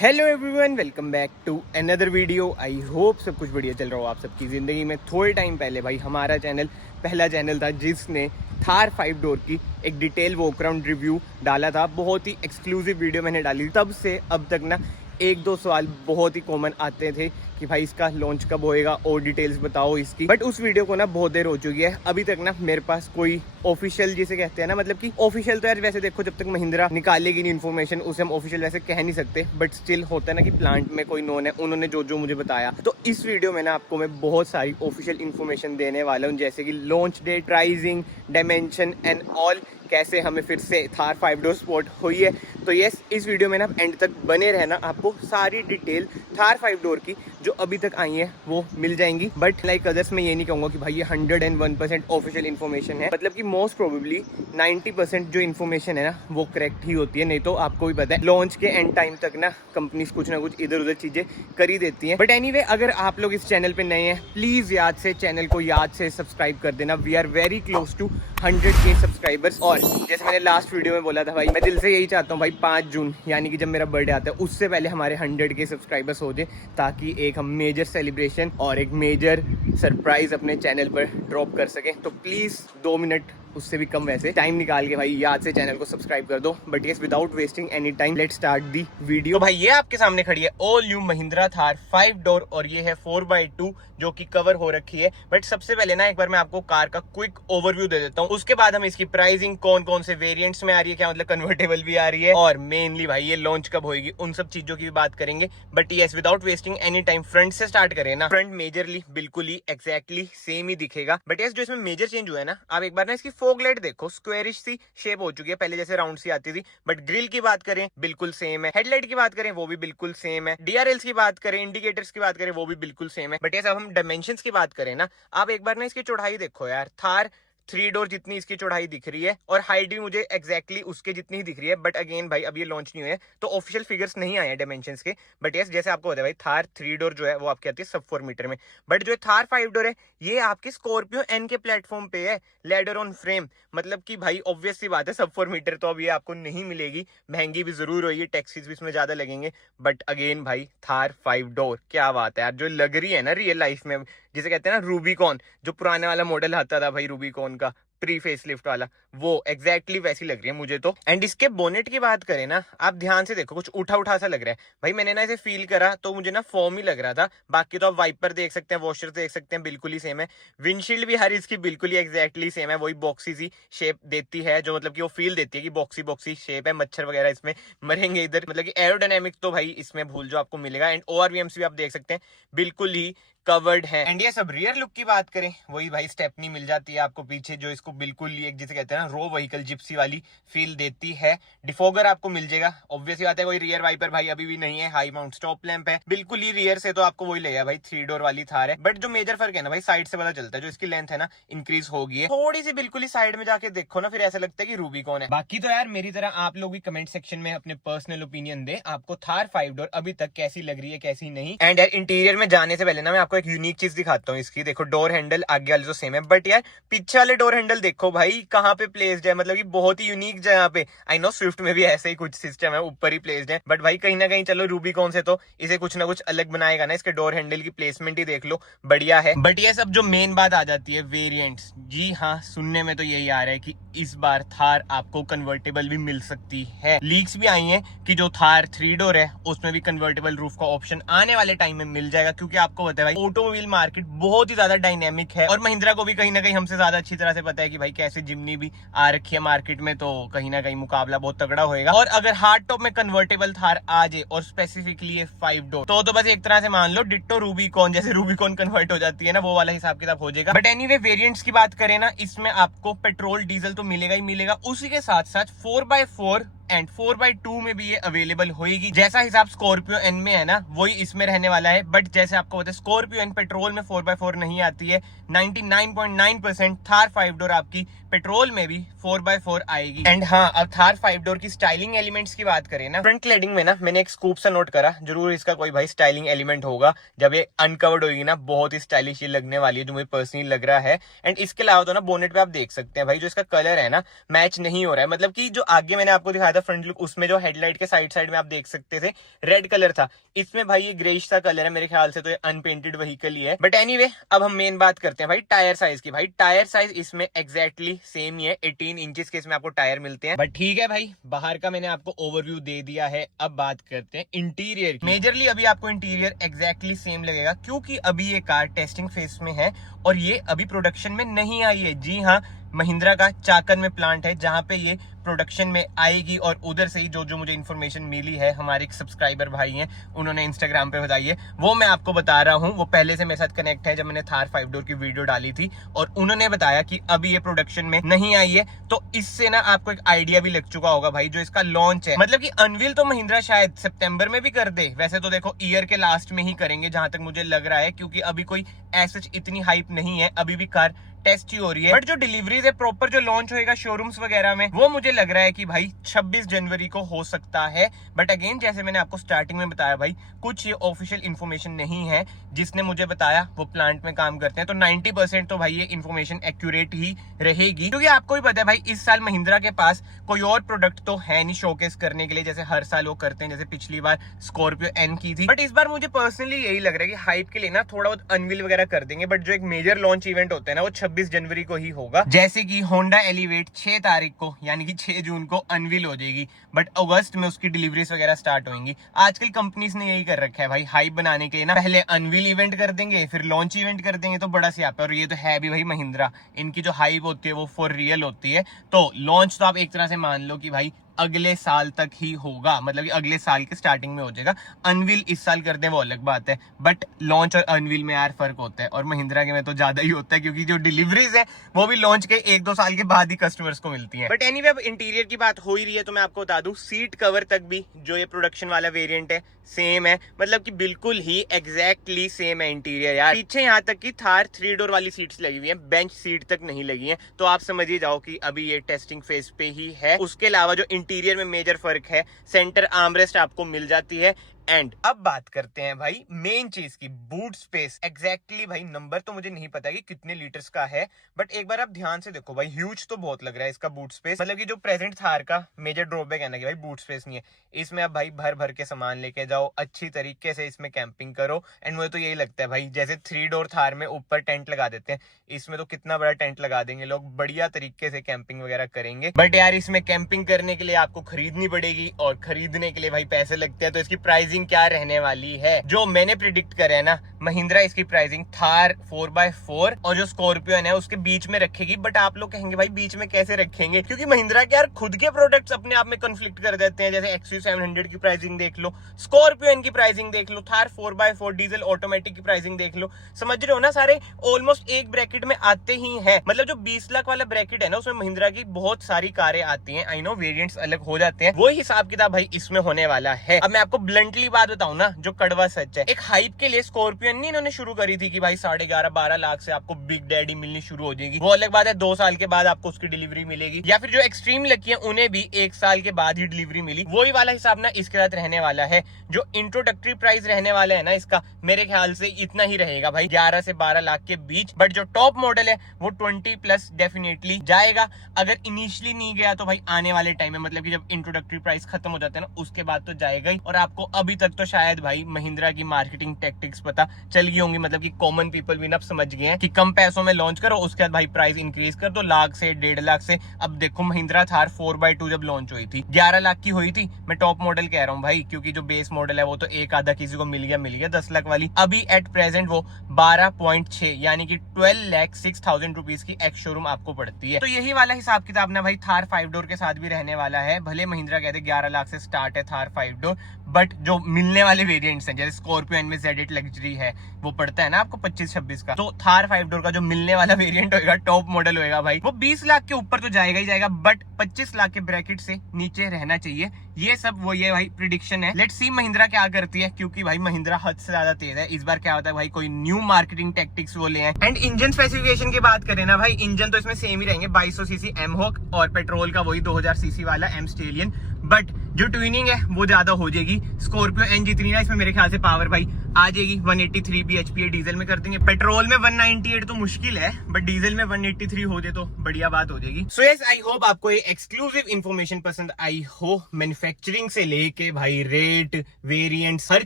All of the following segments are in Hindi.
Hello everyone, welcome back to another video. I hope सब कुछ बढ़िया चल रहा हो आप सबकी ज़िंदगी में। थोड़े टाइम पहले भाई हमारा चैनल पहला चैनल था जिसने थार 5 डोर की एक डिटेल वॉक अराउंड रिव्यू डाला था। बहुत ही एक्सक्लूसिव वीडियो मैंने डाली। तब से अब तक ना एक दो सवाल बहुत ही कॉमन आते थे कि भाई इसका लॉन्च कब होएगा और डिटेल्स बताओ इसकी। बट उस वीडियो को ना बहुत देर हो चुकी है, अभी तक ना मेरे पास कोई ऑफिशियल जिसे कहते हैं ना, मतलब कि ऑफिशियल तो यार वैसे देखो जब तक महिंद्रा निकालेगी नहीं इन्फॉर्मेशन उसे हम ऑफिशियल वैसे कह नहीं सकते, बट स्टिल होता है ना कि प्लांट में कोई नोन है, उन्होंने जो जो मुझे बताया। तो इस वीडियो में ना आपको मैं बहुत सारी ऑफिशियल इन्फॉर्मेशन देने वाला हूँ, जैसे कि launch date, pricing, dimension and all, कैसे हमें फिर से थार 5 डोर स्पॉट हुई है। तो यस, इस वीडियो में ना आप एंड तक बने रहना, आपको सारी डिटेल थार 5 डोर की जो अभी तक आई है वो मिल जाएंगी। बट लाइक अदर्स मैं ये नहीं कहूँगा कि भाई ये 101% ऑफिशियल इन्फॉर्मेशन है, मतलब कि मोस्ट प्रोबेबली 90% जो इन्फॉर्मेशन है ना वो करेक्ट ही होती है। नहीं तो आपको भी पता है लॉन्च के एंड टाइम तक ना कंपनीज कुछ ना कुछ इधर उधर चीजें कर ही देती हैं। बट एनीवे, अगर आप लोग इस चैनल पे नए हैं प्लीज याद से चैनल को याद से सब्सक्राइब कर देना। We are very close to 100K subscribers. और जैसे मैंने लास्ट वीडियो में बोला था भाई, मैं दिल से यही चाहता हूँ भाई 5 जून यानी कि जब मेरा बर्थडे आता है उससे पहले हमारे 100K सब्सक्राइबर्स हो जाए, ताकि एक हम मेजर सेलिब्रेशन और एक मेजर सरप्राइज अपने चैनल पर ड्रॉप कर सकें। तो प्लीज़ 2 मिनट, उससे भी कम वैसे, टाइम निकाल के भाई याद से चैनल को सब्सक्राइब कर दो। But yes, without wasting any time let's start the video. तो भाई ये आपके सामने खड़ी है all new Mahindra Thar 5 door और ये है 4x2 जो कि कवर हो रखी है। बट सबसे पहले ना एक बार मैं आपको कार का क्विक ओवरव्यू दे देता हूँ, उसके बाद हम इसकी प्राइसिंग, कौन कौन से वेरिएंट्स में आ रही है, क्या मतलब कन्वर्टेबल भी आ रही है, और मेनली भाई ये लॉन्च कब होगी, उन सब चीजों की भी बात करेंगे। But yes, without wasting any time front से स्टार्ट करें ना। फ्रंट मेजरली बिल्कुल ही एग्जैक्टली सेम ही दिखेगा। बट यस, जो इसमें मेजर चेंज हुआ है ना, आप एक बार ना इसकी फॉग लाइट देखो, स्क्वेरिश सी शेप हो चुकी है, पहले जैसे राउंड सी आती थी। बट ग्रिल की बात करें बिल्कुल सेम है, हेडलाइट की बात करें वो भी बिल्कुल सेम है, डीआरएल्स की बात करें, इंडिकेटर्स की बात करें वो भी बिल्कुल सेम है। बट यस, अब हम डायमेंशंस की बात करें ना, आप एक बार ना इसकी चौड़ाई देखो यार, थार 3 डोर जितनी इसकी चौड़ाई दिख रही है और हाइट भी मुझे एग्जैक्टली उसके जितनी ही दिख रही है। बट अगेन भाई अब ये लॉन्च नहीं हुए तो ऑफिशियल फिगर्स नहीं आए हैं डायमेंशंस के। बट यस, जैसे आपको होता है भाई थार 3 डोर जो है वो आपकी आती है सब 4 मीटर में। बट जो थार 5 डोर है ये आपकी स्कॉर्पियो एन के प्लेटफॉर्म पे है, लेडर ऑन फ्रेम। मतलब कि भाई ऑब्वियस सी बात है सब 4 मीटर तो अब ये आपको नहीं मिलेगी, महंगी भी जरूर हुई है, टैक्सीज भी इसमें ज्यादा लगेंगे। बट अगेन भाई थार 5 डोर क्या बात है यार, जो लग रही है ना रियल लाइफ में, जिसे कहते हैं ना रूबीकॉन, जो पुराने वाला मॉडल आता था भाई रूबीकॉन का प्री फेसलिफ्ट वाला, वो एग्जैक्टली वैसी लग रही है मुझे तो। एंड इसके बोनेट की बात करें ना, आप ध्यान से देखो, कुछ उठा उठा सा लग रहा है भाई। मैंने ना इसे फील करा तो मुझे ना फॉर्म ही लग रहा था। बाकी तो आप वाइपर देख सकते हैं, वॉशर देख सकते हैं, बिल्कुल ही सेम है। विंडशील्ड भी हर इसकी बिल्कुल ही एग्जैक्टली सेम है, वही बॉक्सी सी शेप देती है, जो मतलब कि वो फील देती है कि बॉक्सी बॉक्सी शेप है, मच्छर वगैरह इसमें मरेंगे इधर। मतलब कि एरोडायनेमिक तो भाई इसमें भूल जो आपको मिलेगा। एंड ओआरवीएम्स भी आप देख सकते हैं बिल्कुल ही कवर्ड है। एंड ये सब रियर लुक की बात करें, वही भाई स्टेपनी मिल जाती है आपको पीछे, जो इसको बिल्कुल ही एक जिसे कहते हैं ना रो व्हीकल जिप्सी वाली फील देती है। डिफोगर आपको मिल जाएगा, ऑब्वियसली बात है। कोई रियर वाइपर भाई अभी भी नहीं है, हाई माउंट स्टॉप लैंप है, बिल्कुल ही रियर से तो आपको वही लगेगा भाई 3 डोर वाली थार है। बट जो मेजर फर्क है ना भाई, साइड से पता चलता है, जो इसकी लेंथ है ना इंक्रीज हो गई है थोड़ी सी, बिल्कुल ही साइड में जाके देखो ना फिर ऐसा लगता है कि रूबीकॉन है। बाकी तो यार मेरी तरह आप लोग भी कमेंट सेक्शन में अपने पर्सनल ओपिनियन दे, आपको थार 5 डोर अभी तक कैसी लग रही है कैसी नहीं। एंड यार इंटीरियर में जाने से पहले ना मैं आपको एक यूनिक चीज दिखाता हूँ इसकी। देखो डोर हैंडल आगे वाले तो सेम है, बट यार पीछे वाले डोर हैंडल देखो भाई कहाँ पे प्लेस्ड है, मतलब कि बहुत ही यूनिक जगह पे। आई नो स्विफ्ट में भी ऐसे ही कुछ सिस्टम है, ऊपर ही प्लेस्ड है, बट भाई कहीं ना कहीं चलो रूबीकॉन से तो इसे कुछ ना कुछ अलग बनाएगा ना। इसके डोर हैंडल की प्लेसमेंट ही देख लो, बढ़िया है। बट ये सब जो मेन बात आ जाती है वेरिएंट्स, जी हाँ सुनने में तो यही आ रहा है कि इस बार थार आपको कन्वर्टेबल भी मिल सकती है। लीक्स भी आई है कि जो थार 3 डोर है उसमें भी कन्वर्टेबल रूफ का ऑप्शन आने वाले टाइम में मिल जाएगा, क्योंकि आपको पता है भाई ऑटोमोबाइल मार्केट बहुत ही ज्यादा डायनेमिक है और महिंद्रा को भी कहीं ना कहीं हमसे ज्यादा अच्छी तरह से पता है कि भाई कैसे जिम्नी भी आ रखी है मार्केट में, तो कहीं ना कहीं मुकाबला बहुत तगड़ा होएगा। और अगर हार्ड टॉप में कन्वर्टेबल थार आ जाए और स्पेसिफिकली ये 5 डोर, तो बस एक तरह से मान लो डिट्टो रूबीकॉन, जैसे रूबीकॉन कन्वर्ट हो जाती है ना, वो वाला हिसाब किताब हो जाएगा। बट एनीवे वेरिएंट्स की बात करें ना, इसमें आपको पेट्रोल डीजल तो मिलेगा ही मिलेगा, उसी के साथ साथ 4x4 एंड 4x2 में भी ये अवेलेबल होएगी। जैसा हिसाब स्कॉर्पियो एन में है ना वही इसमें रहने वाला है। बट जैसे आपको पता है स्कॉर्पियो एन पेट्रोल में 4x4 नहीं आती है, 99.9% थार 5 डोर आपकी पेट्रोल में भी 4x4 आएगी। एंड हाँ, अब थार 5 डोर की स्टाइलिंग एलिमेंट्स की बात करें ना, फ्रंट क्लेडिंग में ना मैंने एक स्कूप सा नोट करा, जरूर इसका कोई भाई स्टाइलिंग एलिमेंट होगा। जब ये अनकवर्ड होगी ना बहुत ही स्टाइलिश ये लगने वाली है, जो मुझे पर्सनली लग रहा है। एंड इसके अलावा तो ना बोनेट पे आप देख सकते हैं भाई, जो इसका कलर है ना मैच नहीं हो रहा है, मतलब कि जो आगे मैंने आपको दिखाया था था फ्रंट लुक, उसमें जो हेडलाइट के साइड में आप देख सकते थे रेड कलर था, इसमें भाई ये ग्रेइश सा कलर है, मेरे ख्याल से तो ये अनपेंटेड व्हीकल ही है। बट एनीवे अब हम मेन बात करते हैं भाई टायर साइज की। भाई टायर साइज इसमें एग्जैक्टली सेम ही है, 18 इंचेस के इसमें आपको टायर मिलते हैं। बट ठीक है भाई, बाहर का मैंने आपको ओवरव्यू दे दिया है, अब बात करते हैं इंटीरियर की। मेजरली अभी आपको इंटीरियर एग्जैक्टली सेम लगेगा, क्योंकि अभी ये कार टेस्टिंग फेज में है और ये अभी प्रोडक्शन में नहीं आई है। जी हाँ, महिंद्रा का चाकन में प्लांट है जहां पे ये प्रोडक्शन में आएगी, और उधर से ही जो मुझे इन्फॉर्मेशन मिली है, हमारे एक सब्सक्राइबर भाई हैं, उन्होंने इंस्टाग्राम पे बताई है, वो मैं आपको बता रहा हूँ। वो पहले से मेरे साथ कनेक्ट है, जब मैंने थार 5 डोर की वीडियो डाली थी और उन्होंने बताया कि अभी ये प्रोडक्शन में नहीं आई है। तो इससे ना आपको एक आइडिया भी लग चुका होगा भाई, जो इसका लॉन्च है, मतलब कि अनवील तो महिंद्रा शायद सितंबर में भी कर दे। वैसे तो देखो ईयर के लास्ट में ही करेंगे जहां तक मुझे लग रहा है, क्योंकि अभी कोई ऐसा इतनी हाइप नहीं है, अभी भी कार टेस्ट ही हो रही है। बट जो डिलीवरीज है प्रॉपर जो लॉन्च होएगा शोरूम्स वगैरह में, वो मुझे लग रहा है कि भाई 26 जनवरी को हो सकता है। बट अगेन जैसे मैंने आपको स्टार्टिंग में बताया भाई, कुछ ये ऑफिशियल इन्फॉर्मेशन नहीं है। जिसने मुझे बताया वो प्लांट में काम करते हैं, तो 90% तो भाई ये इन्फॉर्मेशन एक्यूरेट ही रहेगी, क्योंकि आपको भी पता है भाई इस साल महिंद्रा के पास कोई और प्रोडक्ट तो है नहीं शोकेस करने के लिए, जैसे हर साल वो करते हैं। जैसे पिछली बार स्कॉर्पियो एन की थी, बट इस बार मुझे पर्सनली यही लग रहा है कि हाइप के लिए ना थोड़ा बहुत अनवील वगैरह कर देंगे। बट जो एक मेजर लॉन्च इवेंट होता है ना, वो 26 जनवरी को ही होगा। जैसे कि होंडा एलिवेट 6 तारीख को यानी कि 6 जून को अनवील हो जाएगी, बट अगस्त में उसकी डिलीवरीज वगैरह स्टार्ट होंगी। आजकल कंपनीज ने यही कर रखा है भाई, हाइप बनाने के लिए ना पहले अनवील इवेंट कर देंगे, फिर लॉन्च इवेंट कर देंगे, तो बड़ा सियापा है। और ये तो है भी भाई महिंद्रा, इनकी जो हाइप होती है वो फॉर रियल होती है। तो लॉन्च तो आप एक तरह से मान लो कि भाई अगले साल तक ही होगा, मतलब कि अगले साल के स्टार्टिंग में हो जाएगा। अनवील इस साल कर दें वो अलग बात है, बट लॉन्च और अनवील में यार फर्क होता है, और महिंद्रा के में तो ज्यादा ही होता है, क्योंकि जो डिलीवरीज है वो भी लॉन्च के 1-2 साल के बाद ही कस्टमर्स को मिलती है। बट एनीवे अब इंटीरियर की बात हो ही रही है, तो मैं आपको बता दूं सीट कवर तक भी जो ये प्रोडक्शन वाला वेरिएंट है सेम है, मतलब कि बिल्कुल ही एग्जैक्टली सेम है इंटीरियर यार। पीछे यहाँ तक कि थार 3 डोर वाली सीट्स लगी हुई है, बेंच सीट तक नहीं लगी है, तो आप समझ ही जाओ कि अभी ये टेस्टिंग फेज पे ही है। उसके अलावा जो इंटीरियर में मेजर फर्क है, सेंटर आर्मरेस्ट आपको मिल जाती है। एंड अब बात करते हैं भाई मेन चीज की, बूट स्पेस। एग्जैक्टली भाई नंबर तो मुझे नहीं पता कि कितने लीटर्स का है, बट एक बार आप ध्यान से देखो भाई, ह्यूज तो बहुत लग रहा है इसका बूट स्पेस। मतलब कि जो प्रेजेंट थार का मेजर ड्रॉबैक है ना कि भाई बूट स्पेस नहीं है, इसमें आप भाई भर भर के सामान लेके जाओ, अच्छी तरीके से इसमें कैंपिंग करो। एंड मुझे तो यही लगता है भाई, जैसे 3 डोर थार में ऊपर टेंट लगा देते हैं, इसमें तो कितना बड़ा टेंट लगा देंगे लोग, बढ़िया तरीके से कैंपिंग वगैरह करेंगे। बट यार इसमें कैंपिंग करने के लिए आपको खरीदनी पड़ेगी, और खरीदने के लिए भाई पैसे लगते हैं। तो इसकी प्राइसिंग क्या रहने वाली है, जो मैंने प्रिडिक्ट करे है ना, महिंद्रा इसकी प्राइसिंग थार 4x4 और जो स्कॉर्पियो है उसके बीच में रखेगी। बट आप लोग कहेंगे भाई बीच में कैसे रखेंगे, क्योंकि महिंद्रा के यार खुद के प्रोडक्ट्स अपने आप में कॉन्फ्लिक्ट कर देते हैं। जैसे XUV700 की प्राइसिंग देख लो, स्कॉर्पियो की प्राइसिंग देख लो, थार 4x4 डीजल ऑटोमेटिक की प्राइसिंग देख लो, समझ रहे हो ना, सारे ऑलमोस्ट एक ब्रैकेट में आते ही हैं। मतलब जो 20 लाख वाला ब्रैकेट है ना, उसमें महिंद्रा की बहुत सारी कारें आती हैं। आई नो वेरिएंट्स अलग हो जाते हैं, वो हिसाब किताब भाई इसमें होने वाला है। अब मैं आपको ब्लंटली बात बताऊं ना, जो कड़वा सच है, एक हाइप के लिए स्कॉर्पियो नहीं इन्होंने शुरू करी थी कि भाई 11.5-12 लाख से आपको बिग डैडी मिलनी शुरू हो जाएगी। वो अलग बात है, 2 साल के बाद आपको उसकी डिलीवरी मिलेगी, या फिर जो एक्सट्रीम लकी है उन्हें भी 1 साल के बाद ही डिलीवरी मिली। वही वाला हिसाब ना इसके साथ रहने वाला है। जो इंट्रोडक्टरी प्राइस रहने वाला है ना इसका, मेरे ख्याल से इतना ही रहेगा भाई, 11 से 12 लाख के बीच। बट जो टॉप मॉडल है वो 20+ डेफिनेटली जाएगा। अगर इनिशियली नहीं गया तो भाई आने वाले टाइम में, मतलब कि जब इंट्रोडक्टरी प्राइस खत्म हो जाते हैं ना, उसके बाद तो जाएगा ही। और आपको अभी तक तो शायद भाई महिंद्रा की मार्केटिंग टैक्टिक्स पता चल गई होंगी, मतलब कि कॉमन पीपल भी ना समझ गए हैं कि कम पैसों में लॉन्च करो, उसके बाद भाई प्राइस इंक्रीज कर दो लाख से 1.5 लाख से। अब देखो महिंद्रा थार 4x2 जब लॉन्च हुई थी 11 लाख की हुई थी, मैं टॉप मॉडल कह रहा हूँ भाई, क्योंकि जो बेस मॉडल है वो तो एक आधा किसी को मिल गया 10 लाख वाली। अभी एट प्रेजेंट वो 12.6 यानी कि 12,06,000 रुपीज की एक्स शोरूम आपको पड़ती है। तो यही वाला हिसाब किताब ना भाई थार 5 डोर के साथ भी रहने वाला है। भले महिंद्रा कहते 11 लाख से स्टार्ट है थार 5 डोर, बट जो मिलने वाले वेरिएंट्स हैं, जैसे स्कॉर्पियो इनमें Z8 लग्जरी है, वो पड़ता है ना आपको 25-26 का, तो थार 5 डोर का जो मिलने वाला वेरिएंट होगा, टॉप मॉडल होगा भाई, वो 20 लाख के ऊपर तो जाएगा ही जाएगा, बट 25 लाख के ब्रैकेट से नीचे रहना चाहिए। ये सब वो ये भाई प्रिडिक्शन है। लेट्स सी महिंद्रा क्या करती है, क्योंकि भाई महिंद्रा हद से ज्यादा तेज है। इस बार क्या होता है भाई, कोई न्यू मार्केटिंग टैक्टिक्स वो ले आए। एंड इंजन स्पेसिफिकेशन की बात करें ना भाई, इंजन तो इसमें सेम ही रहेंगे, 2200 सीसी एमहॉक, और पेट्रोल का वही 2000 सीसी वाला एम स्टेलियन। बट जो ट्यूनिंग है वो ज्यादा हो जाएगी। स्कॉर्पियो एनजी 3 ना, इसमें मेरे ख्याल से पावर भाई आ जाएगी 183 bhp, डीजल में कर देंगे। पेट्रोल में 198 तो मुश्किल है, बट डीजल में 183 हो जाए तो बढ़िया बात हो जाएगी। सो यस, आई होप आपको ये एक्सक्लूसिव इन्फॉर्मेशन पसंद आई हो। मैन्युफैक्चरिंग से लेके भाई रेट, वेरिएंट्स, हर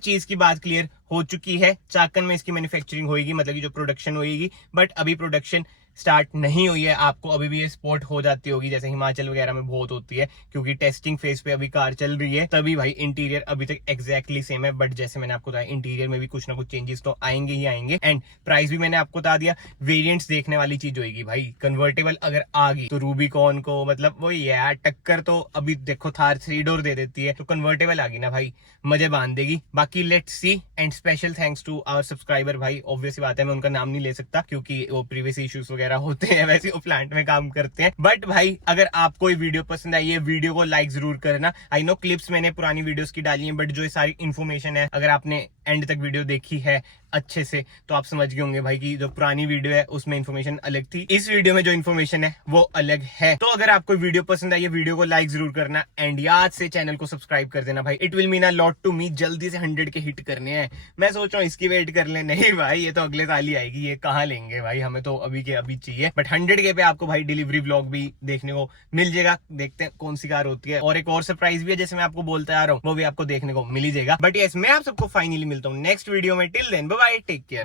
चीज की बात क्लियर हो चुकी है। चाकन में इसकी मैन्युफैक्चरिंग होगी, मतलब कि जो प्रोडक्शन होगी, बट अभी प्रोडक्शन स्टार्ट नहीं हुई है। आपको अभी भी ये स्पॉट हो जाती होगी, जैसे हिमाचल वगैरह में बहुत होती है, क्योंकि टेस्टिंग फेज पे अभी कार चल रही है। तभी भाई इंटीरियर अभी तक एग्जैक्टली सेम है, बट जैसे मैंने आपको बताया इंटीरियर में भी कुछ ना कुछ चेंजेस तो आएंगे ही आएंगे। एंड प्राइस भी मैंने आपको बता दिया। वेरिएंट्स देखने वाली चीज होगी भाई। कन्वर्टेबल अगर आ गई तो रूबिकॉन को मतलब वही है यार, टक्कर तो अभी देखो थार 3 डोर दे देती है, तो कन्वर्टेबल आ गई ना भाई, मजे बांध देगी। बाकी let's see. And special thanks to our subscriber भाई। ऑब्वियस बात है, मैं उनका नाम नहीं ले सकता क्योंकि वो प्रीवियस इश्यूज वगैरह होते हैं, वैसे वो प्लांट में काम करते हैं। बट भाई अगर आपको ये वीडियो पसंद आई है, वीडियो को लाइक जरूर करना। आई नो क्लिप्स मैंने पुरानी वीडियोस की डाली हैं, बट जो ये सारी इन्फॉर्मेशन है, अगर आपने एंड तक वीडियो देखी है अच्छे से, तो आप समझ गए होंगे भाई कि जो पुरानी वीडियो है उसमें इन्फॉर्मेशन अलग थी, इस वीडियो में जो इन्फॉर्मेशन है वो अलग है। तो अगर आपको वीडियो पसंद आई है, वीडियो को लाइक जरूर करना एंड याद से चैनल को सब्सक्राइब कर देना भाई। It will mean a lot to me. जल्दी से 100 के हिट करने हैं। मैं सोच रहा हूँ इसकी वेट कर ले। नहीं भाई, ये तो अगले साल ही आएगी, ये कहाँ लेंगे भाई, हमें तो अभी के अभी चाहिए। बट 100 के पे आपको भाई डिलीवरी व्लॉग भी देखने को मिल जाएगा। देखते हैं कौन सी कार होती है, और एक और सरप्राइज भी है जैसे मैं आपको बोलता आ रहा हूँ, वो भी आपको देखने को मिल ही जाएगा। बट यस, मैं आप सबको फाइनली मिलता हूँ नेक्स्ट वीडियो में। Till then bye bye, take care.